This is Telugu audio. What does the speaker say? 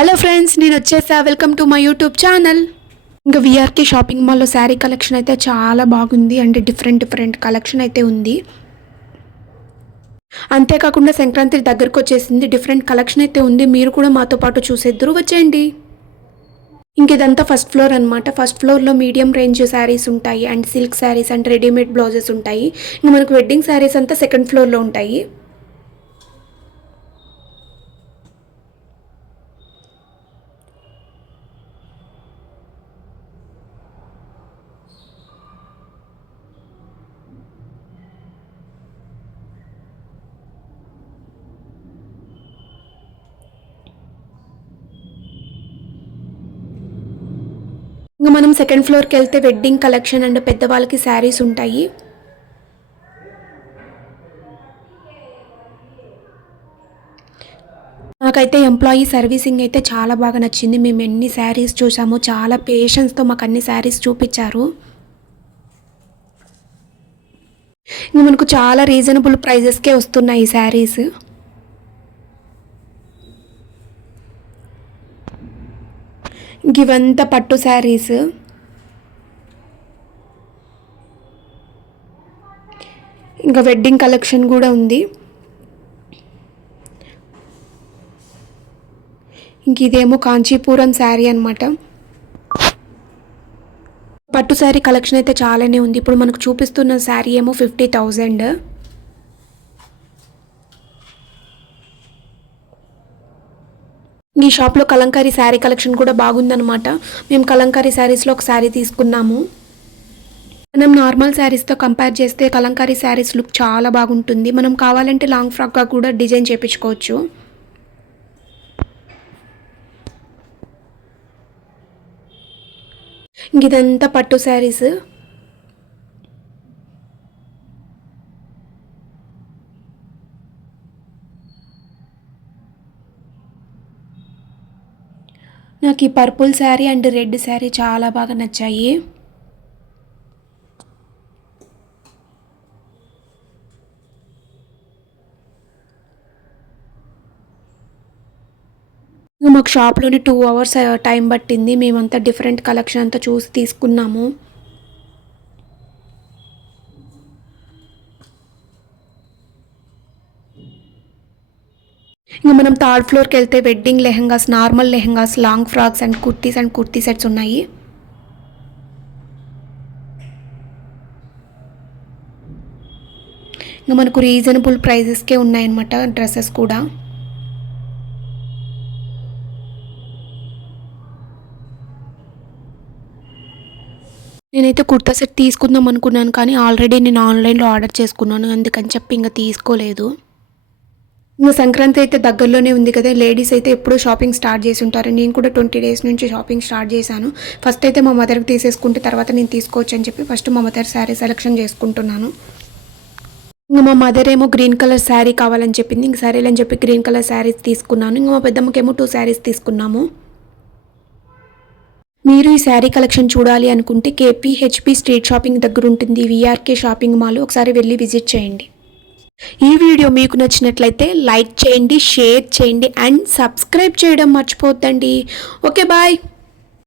హలో ఫ్రెండ్స్, నేను వచ్చేసా. Welcome to my YouTube channel. ఇంకా విఆర్కే షాపింగ్ మాల్లో శారీ కలెక్షన్ అయితే చాలా బాగుంది. అంటే డిఫరెంట్ కలెక్షన్ అయితే ఉంది. అంతేకాకుండా సంక్రాంతి దగ్గరకు వచ్చేసింది. డిఫరెంట్ కలెక్షన్ అయితే ఉంది. మీరు కూడా మాతో పాటు చూసేద్దరు వచ్చేయండి. ఇంక ఇదంతా ఫస్ట్ ఫ్లోర్ అనమాట. ఫస్ట్ ఫ్లోర్లో మీడియం రేంజ్ శారీస్ ఉంటాయి, and silk saris and readymade blouses ఉంటాయి. ఇంకా మనకు వెడ్డింగ్ శారీస్ అంతా సెకండ్ ఫ్లోర్లో ఉంటాయి. ఇంకా మనం సెకండ్ ఫ్లోర్కి వెళ్తే వెడ్డింగ్ కలెక్షన్ అండ్ పెద్దవాళ్ళకి శారీస్ ఉంటాయి. నాకైతే ఎంప్లాయీ సర్వీసింగ్ అయితే చాలా బాగా నచ్చింది. మేము ఎన్ని శారీస్ చూసామో చాలా పేషెన్స్తో మాకు అన్ని శారీస్ చూపించారు. ఇంకా మనకు చాలా రీజనబుల్ ప్రైజెస్కే వస్తున్నాయి ఈ శారీస్. ఇవంతా పట్టు శారీస్. ఇంకా వెడ్డింగ్ కలెక్షన్ కూడా ఉంది. ఇంక ఇదేమో కాంచీపురం శారీ అనమాట. పట్టు శారీ కలెక్షన్ అయితే చాలానే ఉంది. ఇప్పుడు మనకు చూపిస్తున్న శారీ ఏమో 50,000. ఈ షాప్లో కలంకారీ శారీ కలెక్షన్ కూడా బాగుందనమాట. మేము కలంకారీ శారీస్లో ఒక శారీ తీసుకున్నాము. మనం నార్మల్ శారీస్తో కంపేర్ చేస్తే కలంకారీ శారీస్ లుక్ చాలా బాగుంటుంది. మనం కావాలంటే లాంగ్ ఫ్రాక్గా కూడా డిజైన్ చేయించుకోవచ్చు. ఇదంతా పట్టు శారీస్. నాకు ఈ purple sari and red sari చాలా బాగా నచ్చాయి. మాకు షాప్లోనే 2 hours టైం పట్టింది. మేమంతా డిఫరెంట్ కలెక్షన్ అంతా చూసి తీసుకున్నాము. ఇంకా మనం థర్డ్ ఫ్లోర్కి వెళ్తే wedding lehengas, normal lehengas, long frocks and kurti sets ఉన్నాయి. ఇంకా మనకు రీజనబుల్ ప్రైజెస్కే ఉన్నాయన్నమాట డ్రెస్సెస్ కూడా. నేనైతే కుర్తా సెట్ తీసుకుందాం అనుకున్నాను, కానీ ఆల్రెడీ నేను ఆన్లైన్లో ఆర్డర్ చేసుకున్నాను. అందుకని చెప్పి ఇంకా తీసుకోలేదు. ఇంకా సంక్రాంతి అయితే దగ్గరలోనే ఉంది కదా. లేడీస్ అయితే ఎప్పుడూ షాపింగ్ స్టార్ట్ చేసి ఉంటారు. నేను కూడా 20 days నుంచి షాపింగ్ స్టార్ట్ చేశాను. ఫస్ట్ అయితే మా మదర్కి తీసేసుకుంటే తర్వాత నేను తీసుకోవచ్చు అని చెప్పి ఫస్ట్ మా మదర్ శారీ సెలెక్షన్ చేసుకుంటున్నాను. ఇంకా మా మదర్ ఏమో గ్రీన్ కలర్ శారీ కావాలని చెప్పింది. ఇంక సరేలని చెప్పి గ్రీన్ కలర్ శారీస్ తీసుకున్నాను. ఇంకా మా పెద్దమ్మకేమో 2 శారీస్ తీసుకున్నాము. మీరు ఈ శారీ కలెక్షన్ చూడాలి అనుకుంటే KPHP స్ట్రీట్ షాపింగ్ దగ్గర ఉంటుంది విఆర్కే షాపింగ్ మాల్. ఒకసారి వెళ్ళి విజిట్ చేయండి. ఈ వీడియో మీకు నచ్చినట్లయితే లైక్ చేయండి, షేర్ చేయండి అండ్ సబ్స్క్రైబ్ చేయడం మర్చిపోద్దండి. Okay, bye.